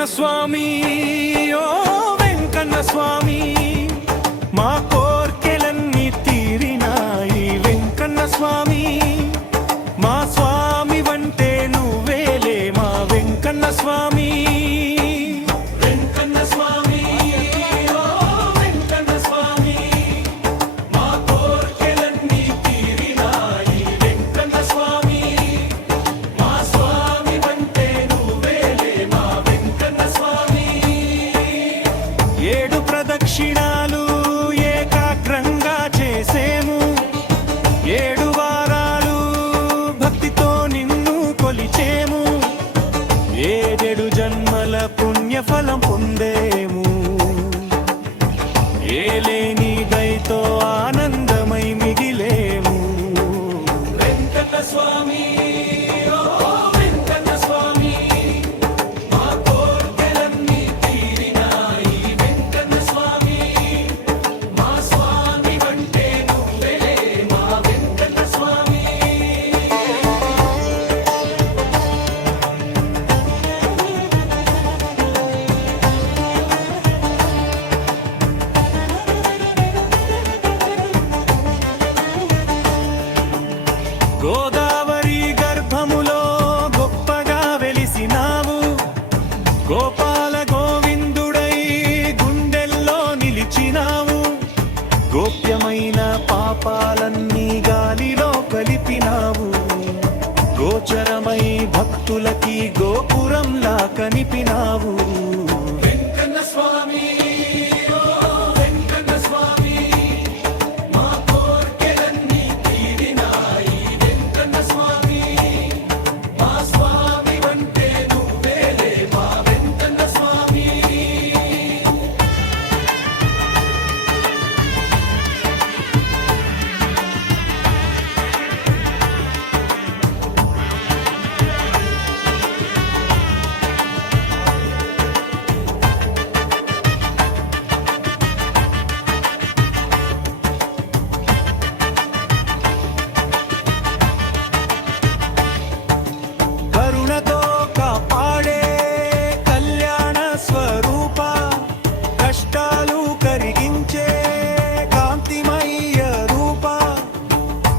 వెంకన్న స్వామి ఓ వెంకన్న స్వామి మా కోర్కెలన్నీ తీరినాయి వెంకన్న స్వామి మా స్వామి వంటే నువ్వేలే మా వెంకన్న స్వామి ప్రదక్షిణాలు ఏకాగ్రంగా చేసేము 7 వారాలు భక్తితో నిన్ను కొలిచేము 7 జన్మల పుణ్యఫలం పొందేము ఏలేని దయతో ఆనందమై మిగిలేము వెంకన్న స్వామి గోదావరి గర్భములో గొప్పగా వెలిసినావు గోపాల గోవిందుడై గుండెల్లో నిలిచినావు గోప్యమైన పాపాలన్నీ గాలిలో కలిపినావు గోచరమై భక్తులకి గోపురంలా కనిపినావు వెంకన్న స్వామి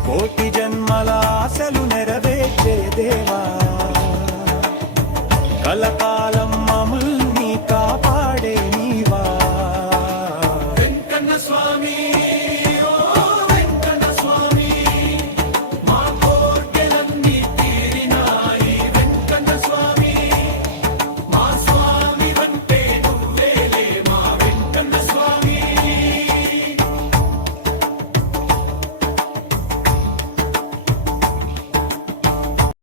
కోటి జన్మల ఆశలు నెరవేర్చే దేవా కలకా